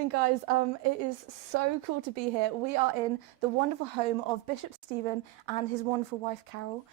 evening, guys. It is so cool to be here. We are in the wonderful home of Bishop Stephen and his wonderful wife, Carol.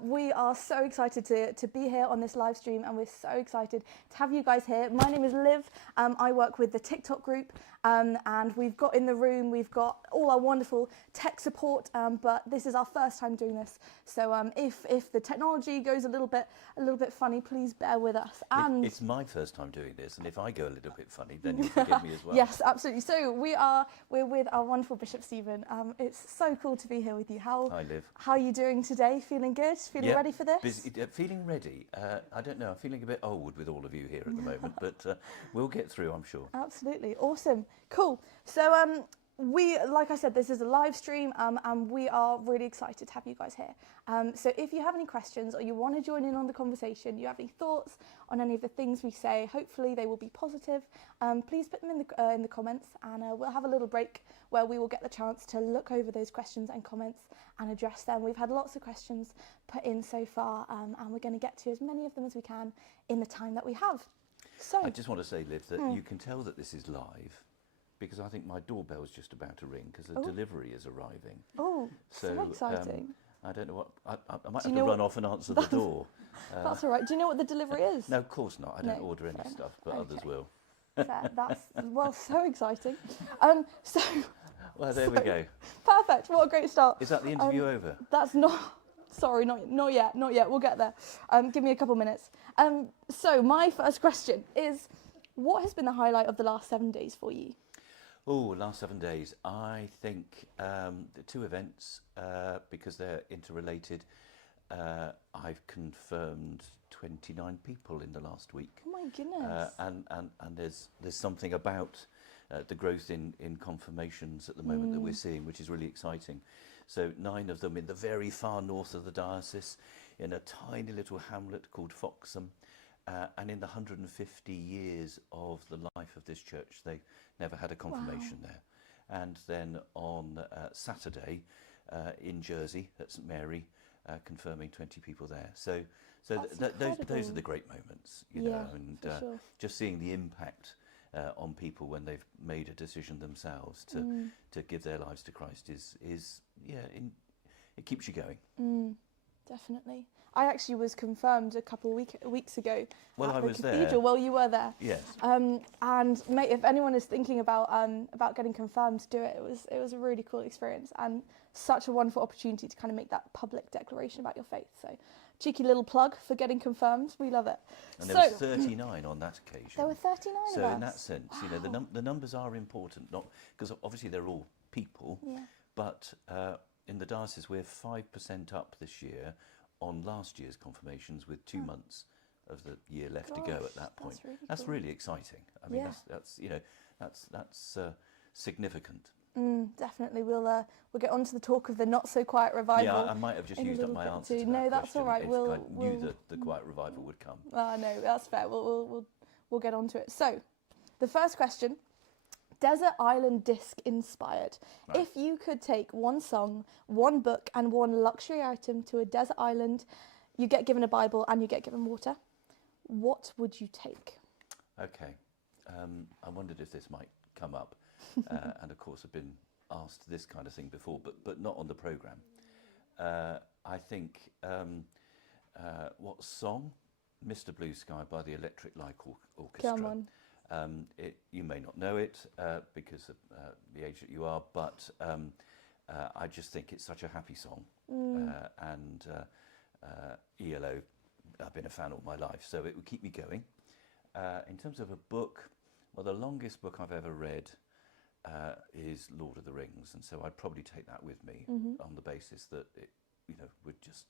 We are so excited to be here on this live stream, and we're so excited to have you guys here. My name is Liv. I work with the TikTok group, and we've got in the room, we've got all our wonderful tech support, but this is our first time doing this. So if the technology goes a little bit funny, please bear with us. And it's my first time doing this, and if I go a little bit funny, then you'll forgive me as well. Yes, absolutely. So we're with our wonderful Bishop Stephen. It's so cool to be here with you. Hi, Liv. How are you doing today? Feeling good? Feeling ready for this? Busy, feeling ready. I don't know. I'm feeling a bit old with all of you here at the moment, but we'll get through, I'm sure. Absolutely. Awesome. Cool. So like I said, this is a live stream, and we are really excited to have you guys here. So if you have any questions or you want to join in on the conversation, you have any thoughts on any of the things we say, hopefully they will be positive, please put them in the comments, and we'll have a little break where we will get the chance to look over those questions and comments and address them. We've had lots of questions put in so far, and we're going to get to as many of them as we can in the time that we have. So I just want to say, Liv, that you can tell that this is live, because I think my doorbell's just about to ring because the delivery is arriving. Oh, so exciting. I don't know what... I might have to run off and answer the door. That's all right. Do you know what the delivery is? No, of course not. I don't order any stuff, but others will. Fair. That's, well, so exciting. Well, there we go. Perfect. What a great start. Is that the interview over? That's not... Sorry, not yet. We'll get there. Give me a couple minutes. So my first question is, what has been the highlight of the last 7 days for you? Oh, last 7 days. I think the two events, because they're interrelated, I've confirmed 29 people in the last week. Oh my goodness. And there's something about the growth in confirmations at the moment that we're seeing, which is really exciting. So 9 of them in the very far north of the diocese, in a tiny little hamlet called Foxham. And in the 150 years of the life of this church, they never had a confirmation there. And then on Saturday in Jersey at St Mary, confirming 20 people there. So those are the great moments, you know, and sure. just seeing the impact on people when they've made a decision themselves to give their lives to Christ is it keeps you going. Definitely. I actually was confirmed a couple of weeks ago. Well, at I the was cathedral. there. Well, you were there. Yes. And mate, if anyone is thinking about getting confirmed, do it. It was a really cool experience and such a wonderful opportunity to kind of make that public declaration about your faith. So, cheeky little plug for getting confirmed. We love it. And there was 39 on that occasion. There were 39 so of us. In that sense, you know, the numbers are important, not because obviously they're all people, but in the diocese we're 5% up this year on last year's confirmations, with 2 months of the year left to go at that point. That's really exciting. I mean, that's you know, that's significant. Definitely. We'll get on to the talk of the not so quiet revival. Yeah, I might have just used up my answer to that No, that's question all right. if I knew that the quiet revival would come. No, that's fair. We'll get on to it. So, the first question. Desert Island Disc inspired. Right. If you could take one song, one book and one luxury item to a desert island, you get given a Bible and you get given water, what would you take? Okay. I wondered if this might come up. And of course I've been asked this kind of thing before, but not on the programme. I think, what song? Mr. Blue Sky by the Electric Light Orchestra. Come on. You may not know it because of the age that you are, but I just think it's such a happy song. And ELO, I've been a fan all my life, so it would keep me going. In terms of a book, well, the longest book I've ever read is Lord of the Rings, and so I'd probably take that with me on the basis that it, you know, would just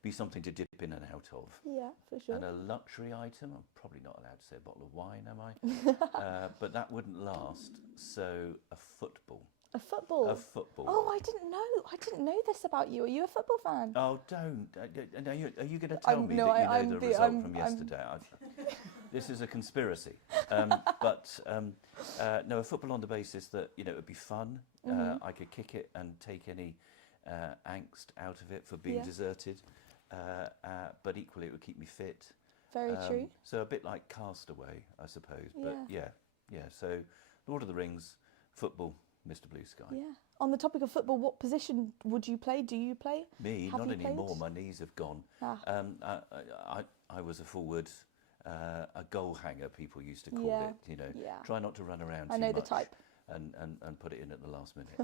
be something to dip in and out of. Yeah, for sure. And a luxury item, I'm probably not allowed to say a bottle of wine, am I? But that wouldn't last, so a football. A football? A football. Oh, I didn't know this about you. Are you a football fan? Oh, don't. Are you going to tell me no, that you know the result from yesterday? This is a conspiracy. No, a football on the basis that, you know, it would be fun. I could kick it and take any angst out of it for being deserted. But equally it would keep me fit. Very true. So a bit like Castaway, I suppose. But yeah. So Lord of the Rings, football, Mr. Blue Sky. Yeah. On the topic of football, what position would you play? Do you play? Me, Have not you anymore. played? My knees have gone. Ah. I was a forward, a goal hanger, people used to call Yeah. it. You know, Yeah. try not to run around I too know the much type. and put it in at the last minute.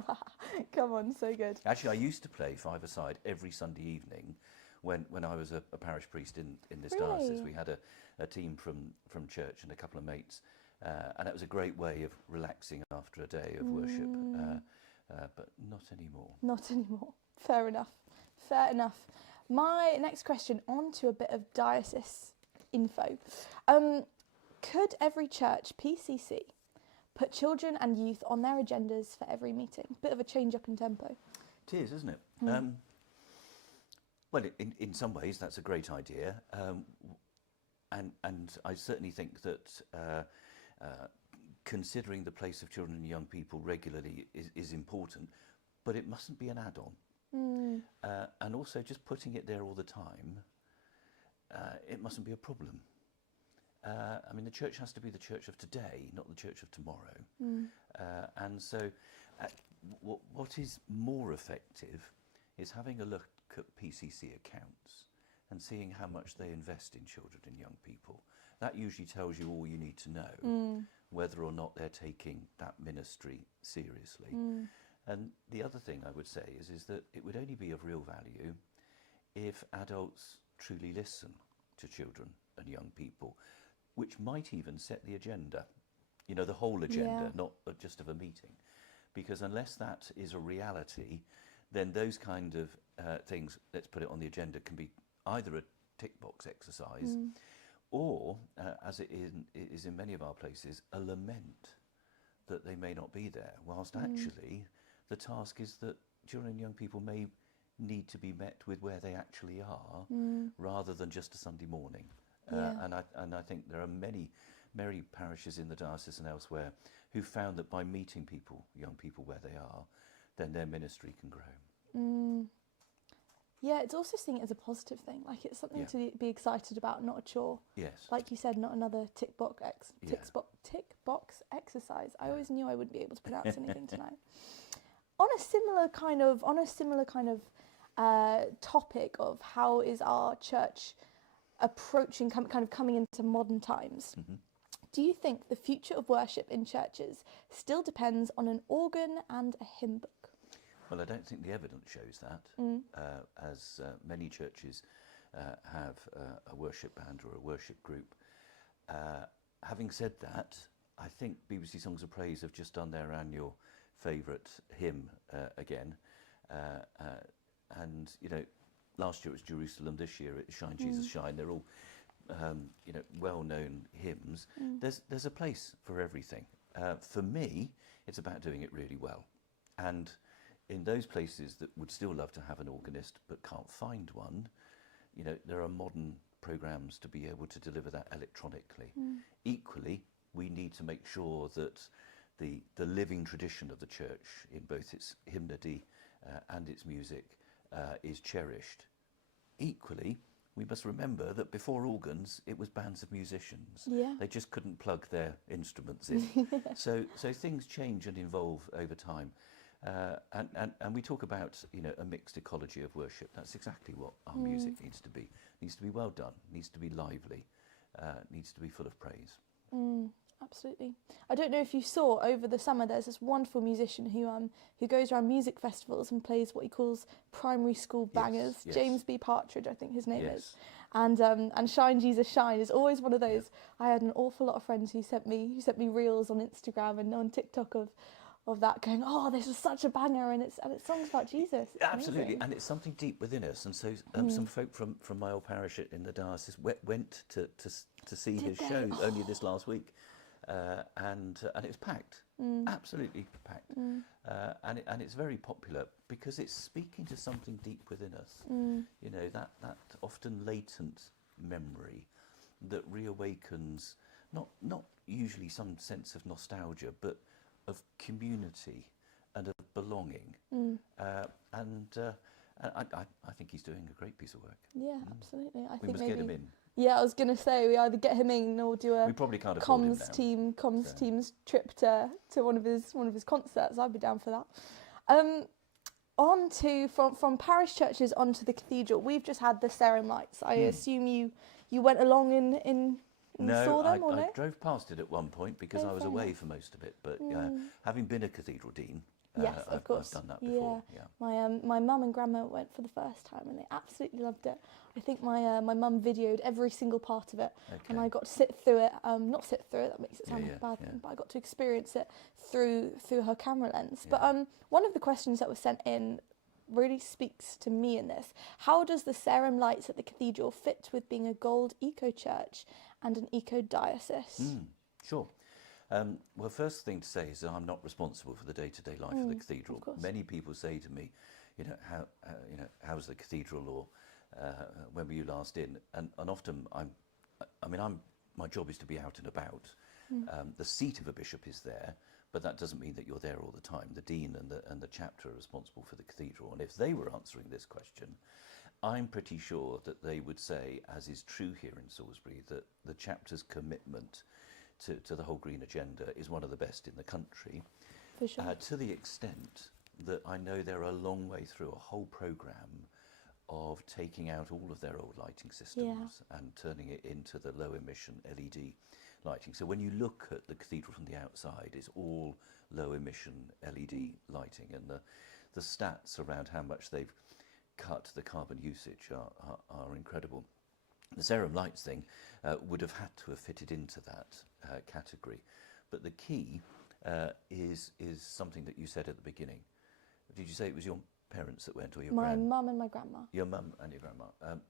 Come on, so good. Actually, I used to play five-a-side every Sunday evening when I was a parish priest in this diocese. Really? We had a team from church and a couple of mates, and it was a great way of relaxing after a day of worship, but not anymore. Not anymore. Fair enough. Fair enough. My next question, on to a bit of diocese info. Could every church, PCC, put children and youth on their agendas for every meeting? Bit of a change up in tempo. It is, isn't it? Well, in some ways, that's a great idea. And I certainly think that considering the place of children and young people regularly is important, but it mustn't be an add-on. And also just putting it there all the time, it mustn't be a problem. I mean, the church has to be the church of today, not the church of tomorrow. And so what is more effective is having a look at PCC accounts and seeing how much they invest in children and young people. That usually tells you all you need to know, whether or not they're taking that ministry seriously. And the other thing I would say is that it would only be of real value if adults truly listen to children and young people, which might even set the agenda, you know, the whole agenda, not just of a meeting. Because unless that is a reality, then those kind of things, let's put it on the agenda, can be either a tick box exercise or, as it is in many of our places, a lament that they may not be there, whilst actually the task is that children and young people may need to be met with where they actually are, rather than just a Sunday morning. And I think there are many parishes in the diocese and elsewhere who found that by meeting people, young people where they are, then their ministry can grow. Yeah, it's also seeing it as a positive thing. Like, it's something to be excited about, not a chore. Yes. Like you said, not another tick box exercise. I always knew I wouldn't be able to pronounce anything tonight. On a similar kind of topic of how is our church approaching, kind of coming into modern times. Do you think the future of worship in churches still depends on an organ and a hymn book? Well, I don't think the evidence shows that, as many churches have a worship band or a worship group. Having said that, I think BBC Songs of Praise have just done their annual favourite hymn again. And, you know, last year it was Jerusalem, this year it's Shine, Jesus, Shine. They're all, you know, well-known hymns. There's a place for everything. For me, it's about doing it really well. And in those places that would still love to have an organist but can't find one, you know, there are modern programmes to be able to deliver that electronically. Equally, we need to make sure that the living tradition of the church in both its hymnody and its music is cherished. Equally, we must remember that before organs, it was bands of musicians. Yeah. They just couldn't plug their instruments in. So things change and evolve over time. And we talk about, you know, a mixed ecology of worship. That's exactly what our music needs to be. It needs to be well done, needs to be lively, needs to be full of praise. Absolutely. I don't know if you saw over the summer, there's this wonderful musician who goes around music festivals and plays what he calls primary school bangers. Yes. James B. Partridge, I think his name is. And Shine Jesus Shine is always one of those. I had an awful lot of friends who sent me reels on Instagram and on TikTok of that, going, oh, this was such a banger, and it's songs about Jesus. It's Absolutely, amazing. and it's something deep within us. And so some folk from my old parish in the diocese went to see his show only this last week, and it was packed, absolutely packed, and it's very popular because it's speaking to something deep within us. You know, that often latent memory that reawakens not usually some sense of nostalgia, but of community and of belonging. And I think he's doing a great piece of work. Yeah, absolutely. I We think must maybe get him in. Yeah, I was gonna say we either get him in or do a We probably can't afford him now. comms team's trip to one of his concerts. I'd be down for that. On to from parish churches onto the cathedral. We've just had the Sarum lights. I assume you went along and saw them, or no? I drove past it at one point because I was away for most of it. But having been a cathedral dean, yes, of course. I've done that before. Yeah. My mum and grandma went for the first time and they absolutely loved it. I think my mum videoed every single part of it, and I got to sit through it. Not sit through it, that makes it sound like a bad thing, but I got to experience it through her camera lens. But one of the questions that was sent in really speaks to me in this. How does the Sarum lights at the cathedral fit with being a gold eco church and an eco diocese? Sure. Well, first thing to say is that I'm not responsible for the day-to-day life of the cathedral. Many people say to me, how's the cathedral, or when were you last in? And often my job is to be out and about. The seat of a bishop is there, but that doesn't mean that you're there all the time. The dean and the chapter are responsible for the cathedral. And if they were answering this question, I'm pretty sure that they would say, as is true here in Salisbury, that the chapter's commitment to the whole green agenda is one of the best in the country. For sure. To the extent that I know they're a long way through a whole programme of taking out all of their old lighting systems and turning it into the low emission LED lighting. So when you look at the cathedral from the outside, it's all low emission LED lighting, and the stats around how much they've cut the carbon usage are incredible. The Sarum lights thing would have had to have fitted into that category, but the key is something that you said at the beginning. Did you say it was your parents that went, or your My mum and my grandma. Your mum and your grandma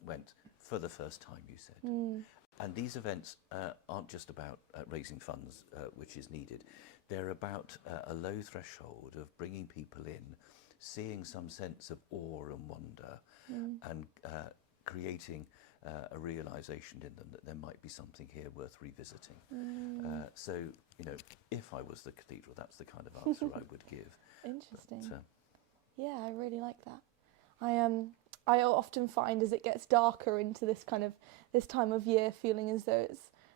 went for the first time, you said. And these events aren't just about raising funds, which is needed. They're about a low threshold of bringing people in, seeing some sense of awe and wonder, and creating a realisation in them that there might be something here worth revisiting. So, if I was the cathedral, that's the kind of answer I would give. Interesting. But, yeah, I really like that. I often find as it gets darker into this time of year, feeling as though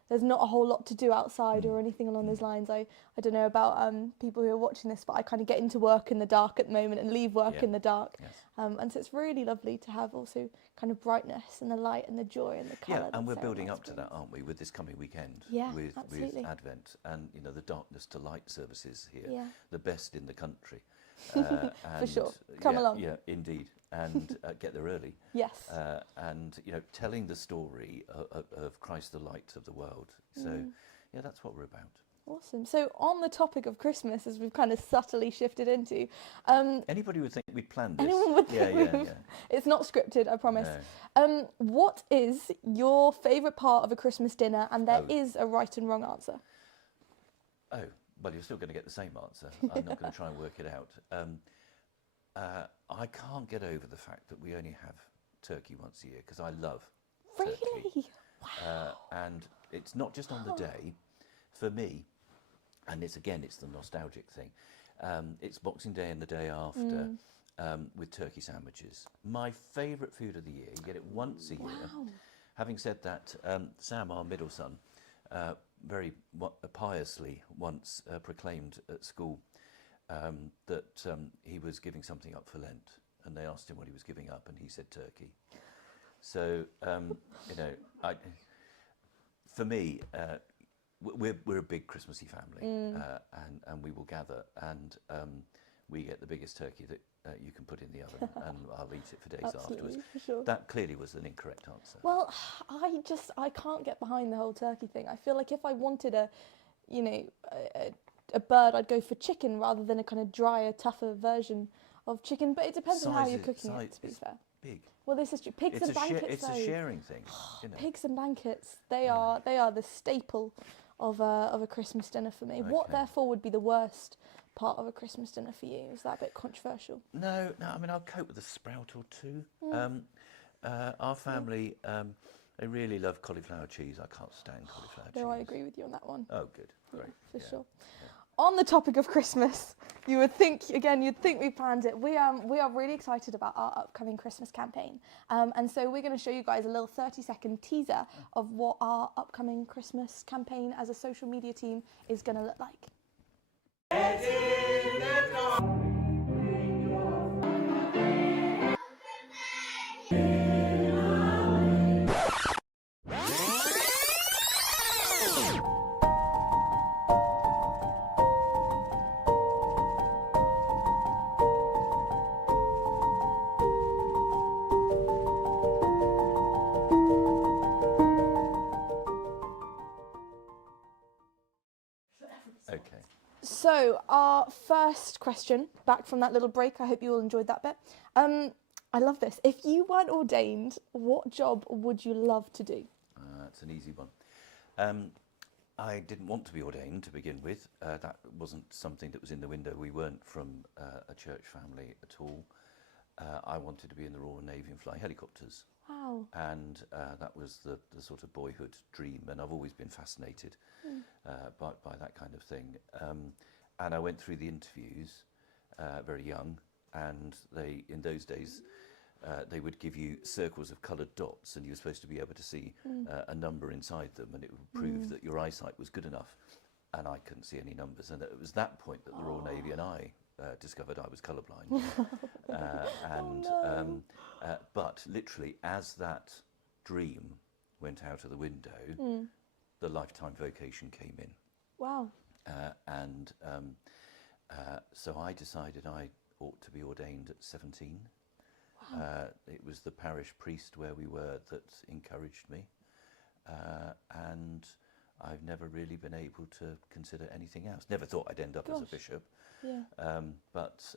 there's not a whole lot to do outside or anything along those lines. I don't know about people who are watching this, but I kind of get into work in the dark at the moment and leave work in the dark. Yes. And so it's really lovely to have also kind of brightness and the light and the joy and the colour. Yeah, and we're building up to that, aren't we, with this coming weekend? Yeah, with absolutely. Advent and the darkness to light services here, the best in the country. For sure. Come along. Yeah, indeed. And get there early. Yes. And, telling the story of Christ, the light of the world. So, that's what we're about. Awesome. So on the topic of Christmas, as we've kind of subtly shifted into... anybody would think we'd planned this. Anyone would think It's not scripted, I promise. No. What is your favourite part of a Christmas dinner? And there is a right and wrong answer. Oh, well, you're still going to get the same answer. I'm not going to try and work it out. I can't get over the fact that we only have turkey once a year, because I love turkey. Really? Wow. And it's not just on the day. For me, and it's the nostalgic thing, it's Boxing Day and the day after with turkey sandwiches. My favourite food of the year. You get it once a year. Having said that, Sam, our middle son, very piously once proclaimed at school that he was giving something up for Lent, and they asked him what he was giving up, and he said turkey. So for me, we're a big Christmassy family, and we will gather, and we get the biggest turkey that you can put in the oven, and I'll eat it for days afterwards. For sure. That clearly was an incorrect answer. Well, I can't get behind the whole turkey thing. I feel like if I wanted a bird, I'd go for chicken rather than a kind of drier, tougher version of chicken. But it depends on how you're cooking it, to be fair. Big. Well, this is true. Pigs and blankets. It's a sharing thing. Pigs and blankets. They are the staple of a Christmas dinner for me. Okay. What therefore would be the worst part of a Christmas dinner for you? Is that a bit controversial? No. I mean, I'll cope with a sprout or two. Our family, they really love cauliflower cheese. I can't stand cauliflower cheese. No, I agree with you on that one. Oh, good. Great. Yeah, for sure. Yeah. On the topic of Christmas, You would think, again, you'd think we planned it. We are really excited about our upcoming Christmas campaign. And so we're going to show you guys a little 30-second teaser of what our upcoming Christmas campaign as a social media team is going to look like. Okay. So our first question, back from that little break, I hope you all enjoyed that bit. I love this. If you weren't ordained, what job would you love to do? That's an easy one. I didn't want to be ordained to begin with. That wasn't something that was in the window. We weren't from a church family at all. I wanted to be in the Royal Navy and fly helicopters. Wow. And that was the sort of boyhood dream, and I've always been fascinated by that kind of thing. And I went through the interviews very young, and in those days they would give you circles of coloured dots, and you were supposed to be able to see a number inside them, and it would prove that your eyesight was good enough. And I couldn't see any numbers, and it was that point that the Royal Navy and I discovered I was colourblind. But literally, as that dream went out of the window, the lifetime vocation came in. Wow. So I decided I ought to be ordained at 17. Wow. It was the parish priest where we were that encouraged me, and I've never really been able to consider anything else. Never thought I'd end up as a bishop. Yeah. But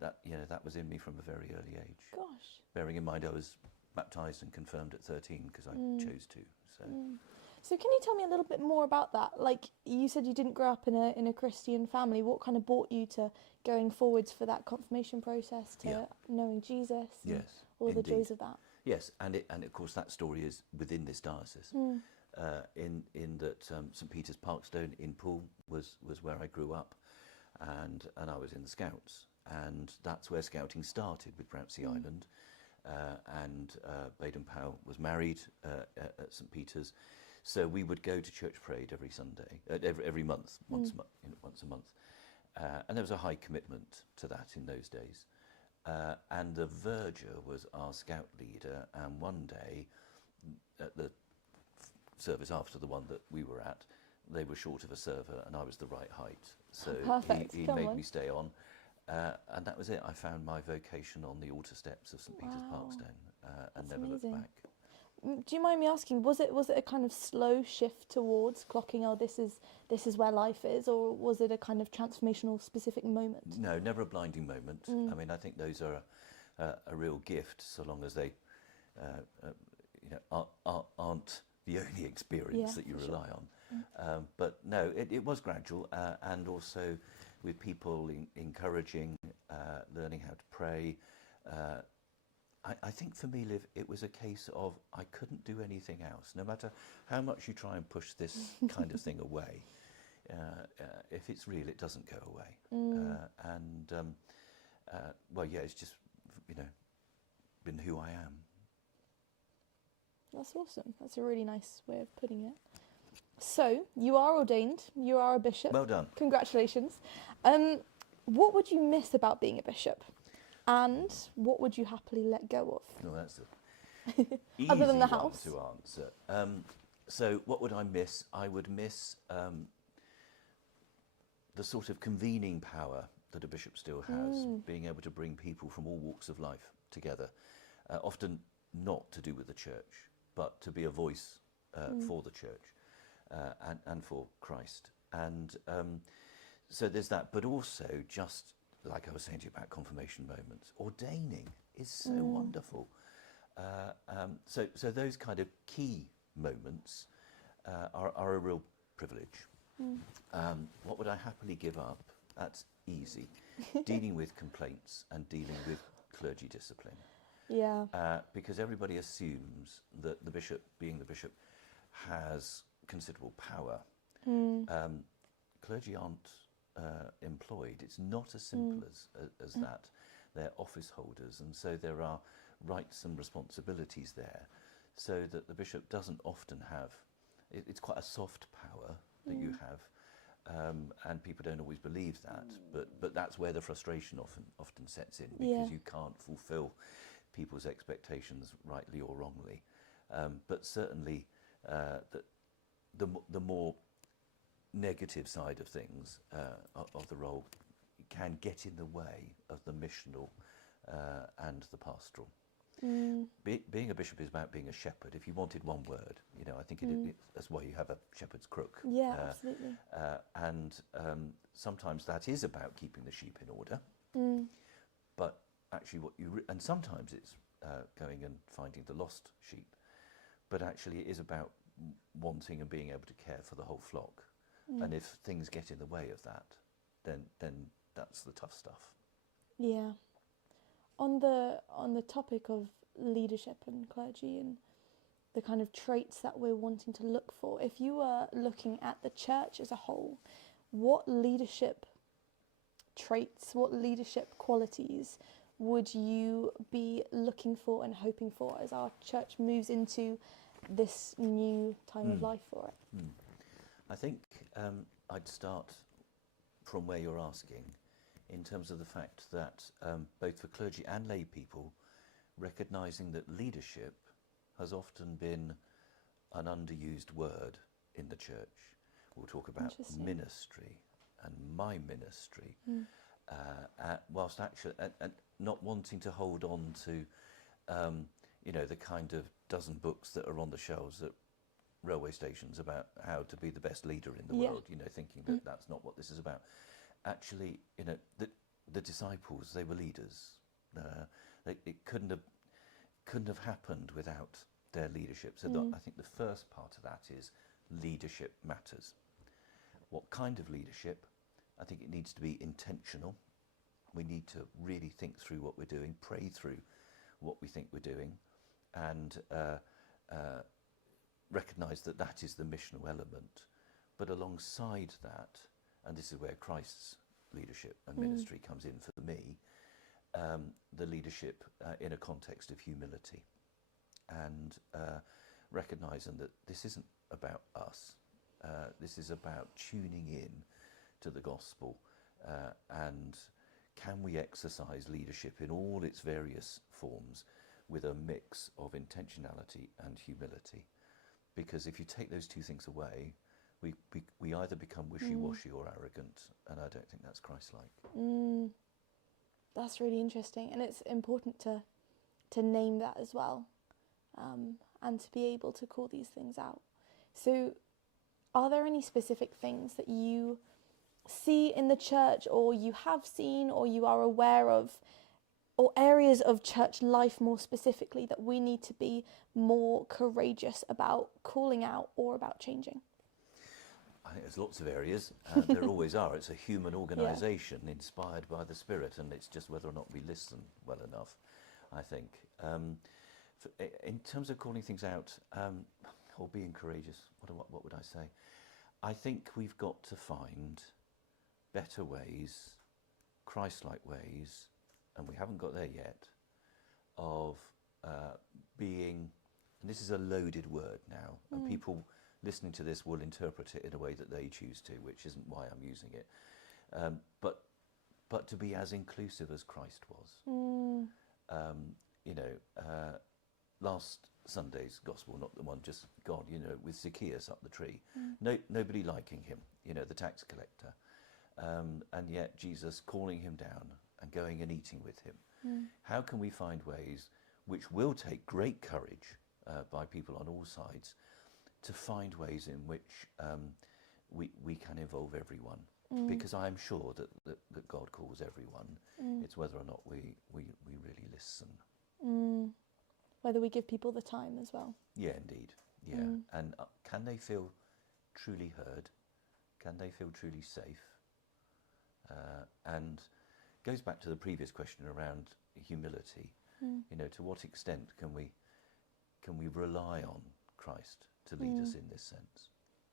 that was in me from a very early age. Gosh. Bearing in mind I was baptised and confirmed at 13 because I chose to. So can you tell me a little bit more about that? Like you said, you didn't grow up in a Christian family. What kind of brought you to going forwards for that confirmation process, to knowing Jesus? And all the joys of that. Yes, and of course that story is within this diocese. In that St Peter's Parkstone in Poole was where I grew up, and I was in the Scouts, and that's where Scouting started with Brownsea Island, and Baden Powell was married at St Peter's, so we would go to church parade every Sunday, every month, once a month, and there was a high commitment to that in those days, and the verger was our Scout leader, and one day at the service after the one that we were at, they were short of a server and I was the right height, so he made me stay on, and that was it. I found my vocation on the altar steps of St Peter's Parkstone, and never looked back. Do you mind me asking, was it a kind of slow shift towards clocking, oh, this is where life is, or was it a kind of transformational specific moment? No, never a blinding moment. I mean, I think those are a real gift, so long as they aren't the only experience that you rely on. But no, it was gradual, and also with people encouraging, learning how to pray. I think for me, Liv, it was a case of I couldn't do anything else. No matter how much you try and push this kind of thing away, if it's real, it doesn't go away. It's just, been who I am. That's awesome. That's a really nice way of putting it. So, you are ordained, you are a bishop. Well done. Congratulations. What would you miss about being a bishop? And what would you happily let go of? No, that's an easy Other than the one house. to answer. So what would I miss? I would miss the sort of convening power that a bishop still has, being able to bring people from all walks of life together, often not to do with the church, but to be a voice for the church and for Christ. And so there's that, but also just like I was saying to you about confirmation moments, ordaining is so wonderful. So those kind of key moments are a real privilege. What would I happily give up? That's easy. Dealing with complaints and dealing with clergy discipline. Yeah. Because everybody assumes that the bishop, being the bishop, has considerable power. Clergy aren't employed. It's not as simple as that. They're office holders, and so there are rights and responsibilities there, so that the bishop doesn't often have, it's quite a soft power that you have, and people don't always believe that, but that's where the frustration often sets in, because you can't fulfill people's expectations rightly or wrongly. But certainly the more negative side of things, of the role, can get in the way of the missional and the pastoral. Being a bishop is about being a shepherd. If you wanted one word, I think that's why you have a shepherd's crook. Yeah, absolutely. And sometimes that is about keeping the sheep in order, but actually and sometimes it's going and finding the lost sheep, but actually it is about wanting and being able to care for the whole flock. And if things get in the way of that, then that's the tough stuff. Yeah. On the topic of leadership and clergy and the kind of traits that we're wanting to look for, if you were looking at the church as a whole, what leadership traits, what leadership qualities would you be looking for and hoping for as our church moves into this new time of life for it? I think I'd start from where you're asking, in terms of the fact that both for clergy and lay people, recognising that leadership has often been an underused word in the church. We'll talk about ministry and my ministry, whilst actually and not wanting to hold on to the kind of dozen books that are on the shelves at railway stations about how to be the best leader in the world, thinking that that's not what this is about. Actually, the disciples, they were leaders. It couldn't have happened without their leadership. So I think the first part of that is leadership matters. What kind of leadership? I think it needs to be intentional. We need to really think through what we're doing, pray through what we think we're doing, and recognise that that is the missional element. But alongside that, and this is where Christ's leadership and ministry comes in for me, the leadership in a context of humility, and recognising that this isn't about us. This is about tuning in to the gospel, and can we exercise leadership in all its various forms with a mix of intentionality and humility? Because if you take those two things away, we either become wishy-washy or arrogant, and I don't think that's Christ-like. That's really interesting, and it's important to name that as well, and to be able to call these things out. So are there any specific things that you see in the church, or you have seen, or you are aware of, or areas of church life more specifically, that we need to be more courageous about calling out or about changing? I think there's lots of areas. There always are. It's a human organisation inspired by the Spirit, and it's just whether or not we listen well enough, I think. In terms of calling things out, or being courageous, what would I say? I think we've got to find better ways, Christ-like ways, and we haven't got there yet, of being, and this is a loaded word now, and people listening to this will interpret it in a way that they choose to, which isn't why I'm using it, but to be as inclusive as Christ was. Last Sunday's gospel, not the one just gone, with Zacchaeus up the tree, nobody liking him, the tax collector, and yet Jesus calling him down and going and eating with him. How can we find ways, which will take great courage by people on all sides, to find ways in which we can involve everyone? Because I'm sure that God calls everyone. It's whether or not we really listen. Whether we give people the time as well. Yeah, indeed. Yeah. And can they feel truly heard? Can they feel truly safe? And goes back to the previous question around humility. To what extent can we rely on Christ to lead us in this sense?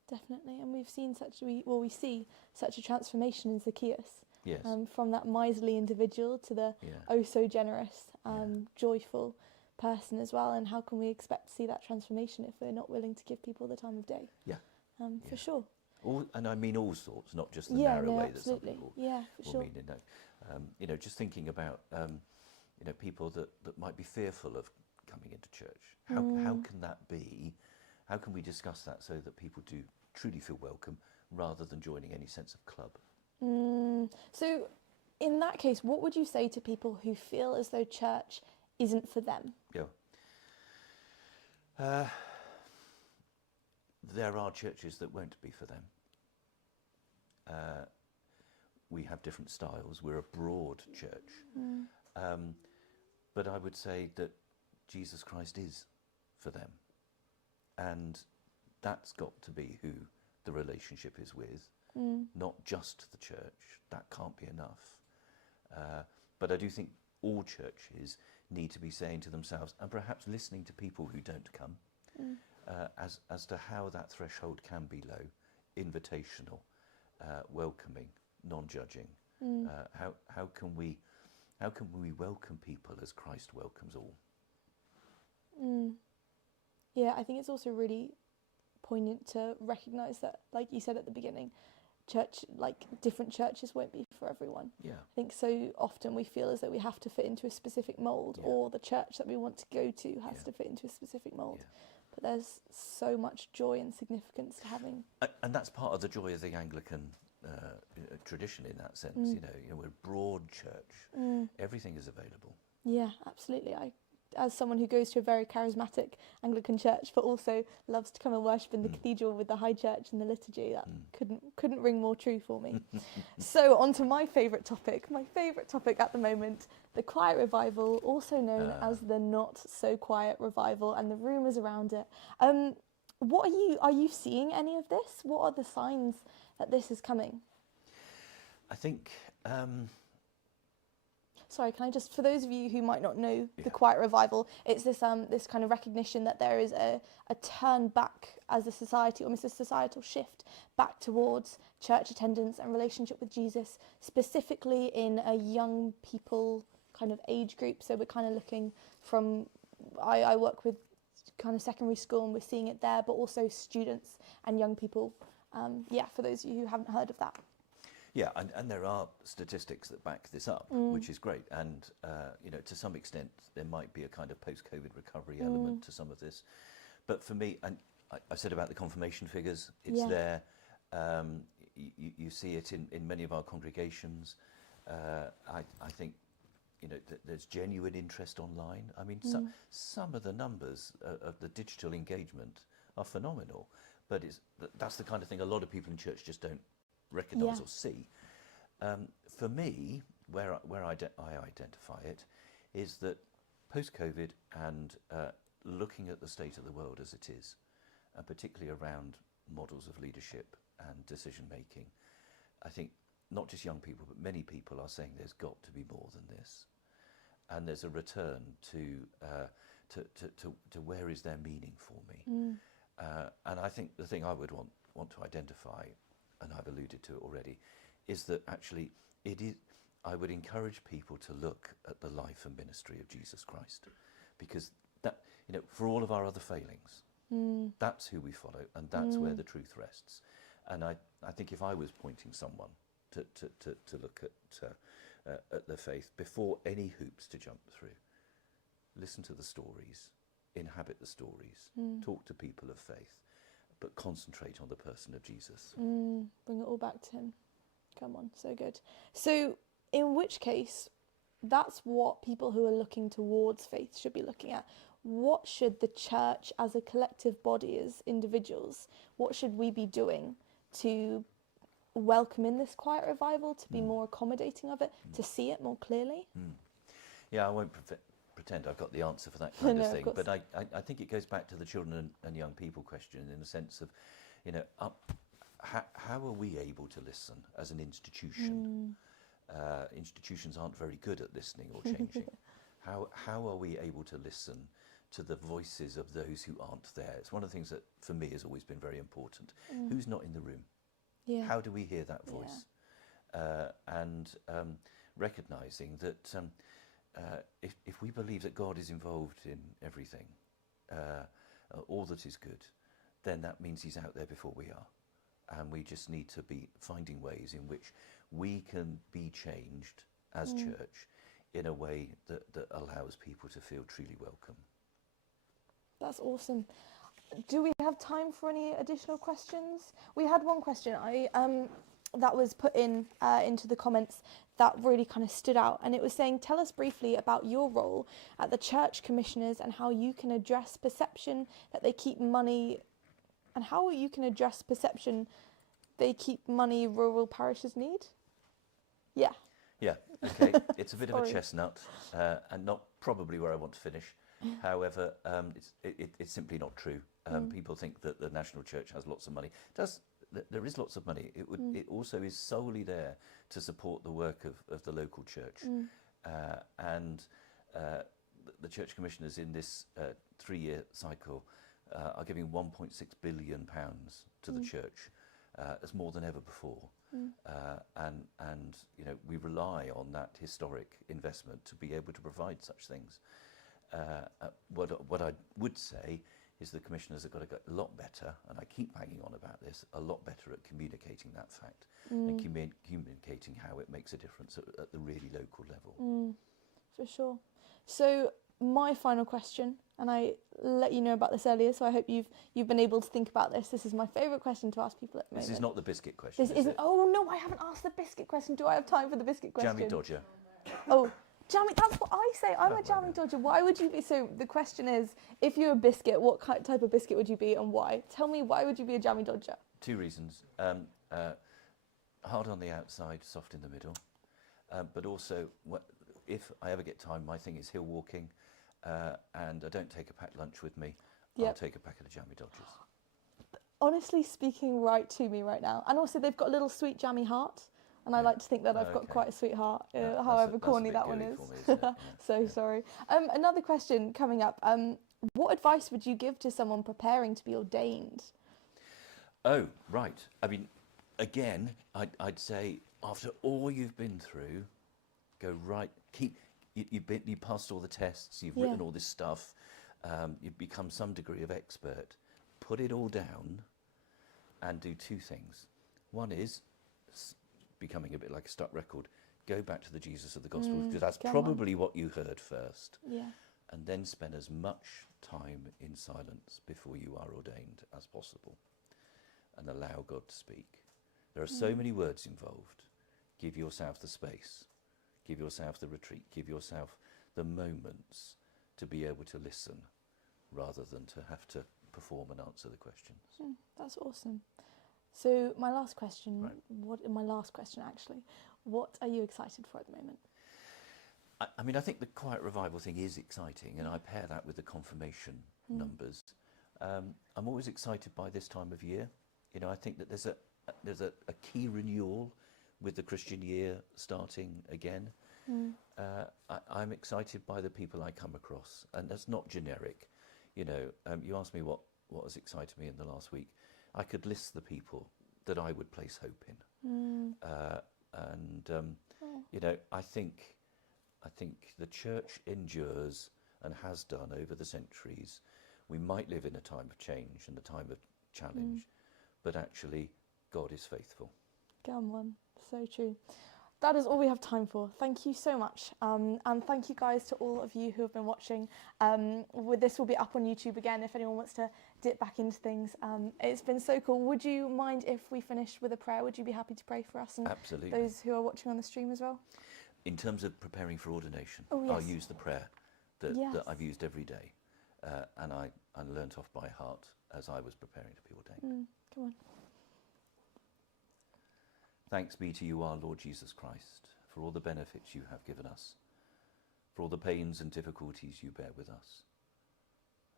Definitely, and we've seen we see such a transformation in Zacchaeus. Yes. From that miserly individual to the Yeah. oh so generous, Yeah. joyful person as well. And how can we expect to see that transformation if we're not willing to give people the time of day? Yeah. For sure. And I mean all sorts, not just the Yeah, narrow no, way that some absolutely. people Yeah, for will sure. mean it. No. You know, just thinking about people that might be fearful of coming into church. How can that be? How can we discuss that so that people do truly feel welcome rather than joining any sense of club? So, in that case, what would you say to people who feel as though church isn't for them? Yeah. There are churches that won't be for them. We have different styles. We're a broad church. But I would say that Jesus Christ is for them. And that's got to be who the relationship is with, not just the church. That can't be enough. But I do think all churches need to be saying to themselves, and perhaps listening to people who don't come, as to how that threshold can be low, invitational, welcoming, non-judging. How can we welcome people as Christ welcomes all? Yeah, I think it's also really poignant to recognise that, like you said at the beginning, different churches won't be for everyone. Yeah. I think so often we feel as though we have to fit into a specific mould, or the church that we want to go to has to fit into a specific mould. Yeah. But there's so much joy and significance to having. And that's part of the joy of the Anglican tradition in that sense. You know, we're a broad church. Everything is available. Yeah, absolutely. As someone who goes to a very charismatic Anglican church, but also loves to come and worship in the cathedral with the high church and the liturgy, that couldn't ring more true for me. So on to my favourite topic at the moment, the quiet revival, also known as the not so quiet revival, and the rumours around it. What are you seeing any of this? What are the signs that this is coming? I think. Sorry, can I just, for those of you who might not know the quiet revival, it's this this kind of recognition that there is a turn back as a society, almost a societal shift back towards church attendance and relationship with Jesus, specifically in a young people kind of age group. So we're kind of looking from, I work with kind of secondary school, and we're seeing it there, but also students and young people. For those of you who haven't heard of that. Yeah, and there are statistics that back this up, which is great. And, to some extent, there might be a kind of post-COVID recovery element to some of this. But for me, and I said about the confirmation figures, it's there. You see it in many of our congregations. I think, there's genuine interest online. I mean, some of the numbers of the digital engagement are phenomenal. But that's the kind of thing a lot of people in church just don't recognise or see. For me, where I identify it, is that post-COVID and looking at the state of the world as it is, and particularly around models of leadership and decision-making, I think not just young people, but many people are saying there's got to be more than this. And there's a return to where is there meaning for me. And I think the thing I would want to identify, and I've alluded to it already, is that actually I would encourage people to look at the life and ministry of Jesus Christ, because that, for all of our other failings, that's who we follow, and that's where the truth rests. And I think if I was pointing someone to look at their faith, before any hoops to jump through, listen to the stories, inhabit the stories, talk to people of faith, but concentrate on the person of Jesus. Bring it all back to him. Come on, so good. So in which case, that's what people who are looking towards faith should be looking at. What should the church as a collective body, as individuals, what should we be doing to welcome in this quiet revival, to be more accommodating of it, to see it more clearly? Yeah, I won't pretend I've got the answer for that kind of thing, of but I think it goes back to the children and young people question, in the sense of, how are we able to listen as an institution? Institutions aren't very good at listening or changing. How are we able to listen to the voices of those who aren't there. It's one of the things that for me has always been very important. Who's not in the room? Yeah. How do we hear that voice? And recognising that if we believe that God is involved in everything, all that is good, then that means he's out there before we are. And we just need to be finding ways in which we can be changed as church in a way that allows people to feel truly welcome. That's awesome. Do we have time for any additional questions? We had one question that was put into the comments that really kind of stood out, and it was saying, tell us briefly about your role at the church commissioners and how you can address perception that they keep money, rural parishes need. Yeah. Yeah, okay. It's a bit of a chestnut, and not probably where I want to finish. However, it's simply not true. People think that the national church has lots of money. There is lots of money. It also is solely there to support the work of the local church. And the church commissioners in this 3-year cycle are giving £1.6 billion to the church, as more than ever before. And you know, we rely on that historic investment to be able to provide such things. What I would say is the commissioners have got to get a lot better, and I keep banging on about this, a lot better at communicating that fact and communicating how it makes a difference at the really local level. For sure. So my final question, and I let you know about this earlier, so I hope you've been able to think about this. This is my favourite question to ask people at the moment. This is not the biscuit question. This isn't. Oh no, I haven't asked the biscuit question. Do I have time for the biscuit question? Jammy Dodger. Oh, jammy. That's what I say. I'm a jammy dodger. Why would you be? So the question is, if you're a biscuit, what type of biscuit would you be, and why? Tell me, why would you be a jammy dodger? 2 reasons. Hard on the outside, soft in the middle. But also, if I ever get time, my thing is hill walking. And I don't take a packed lunch with me. I'll take a packet of jammy dodgers. Honestly speaking right to me right now. And also they've got a little sweet jammy heart. And I like to think that I've got quite a sweet heart, however corny that one is. So sorry. Another question coming up. What advice would you give to someone preparing to be ordained? Oh, right. I mean, again, I'd say after all you've been through, go right, you passed all the tests, you've written all this stuff, you've become some degree of expert. Put it all down and do 2 things. One is becoming a bit like a stuck record. Go back to the Jesus of the Gospels, because that's probably what you heard first. Yeah. And then spend as much time in silence before you are ordained as possible, and allow God to speak. There are so many words involved. Give yourself the space. Give yourself the retreat, give yourself the moments to be able to listen rather than to have to perform and answer the questions. That's awesome. So my last question, actually, what are you excited for at the moment? I mean, I think the Quiet Revival thing is exciting, and I pair that with the confirmation numbers. I'm always excited by this time of year. You know, I think that there's a key renewal with the Christian year starting again. I'm excited by the people I come across, and that's not generic. You know, you asked me what has excited me in the last week. I could list the people that I would place hope in. You know, I think the church endures and has done over the centuries. We might live in a time of change and a time of challenge, but actually God is faithful. Come on. So true. That is all we have time for. Thank you so much. And thank you guys to all of you who have been watching. This will be up on YouTube again if anyone wants to dip back into things. It's been so cool. Would you mind if we finished with a prayer? Would you be happy to pray for us and Absolutely. those who are watching on the stream as well? In terms of preparing for ordination, yes. I'll use the prayer that I've used every day. And I learnt off by heart as I was preparing to be ordained. Come on. Thanks be to you, our Lord Jesus Christ, for all the benefits you have given us, for all the pains and difficulties you bear with us.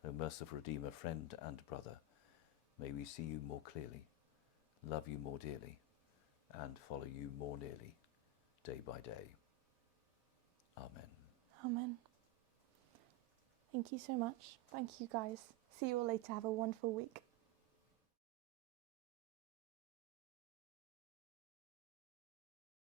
O merciful Redeemer, friend and brother, may we see you more clearly, love you more dearly, and follow you more nearly, day by day. Amen. Amen. Thank you so much. Thank you guys. See you all later. Have a wonderful week.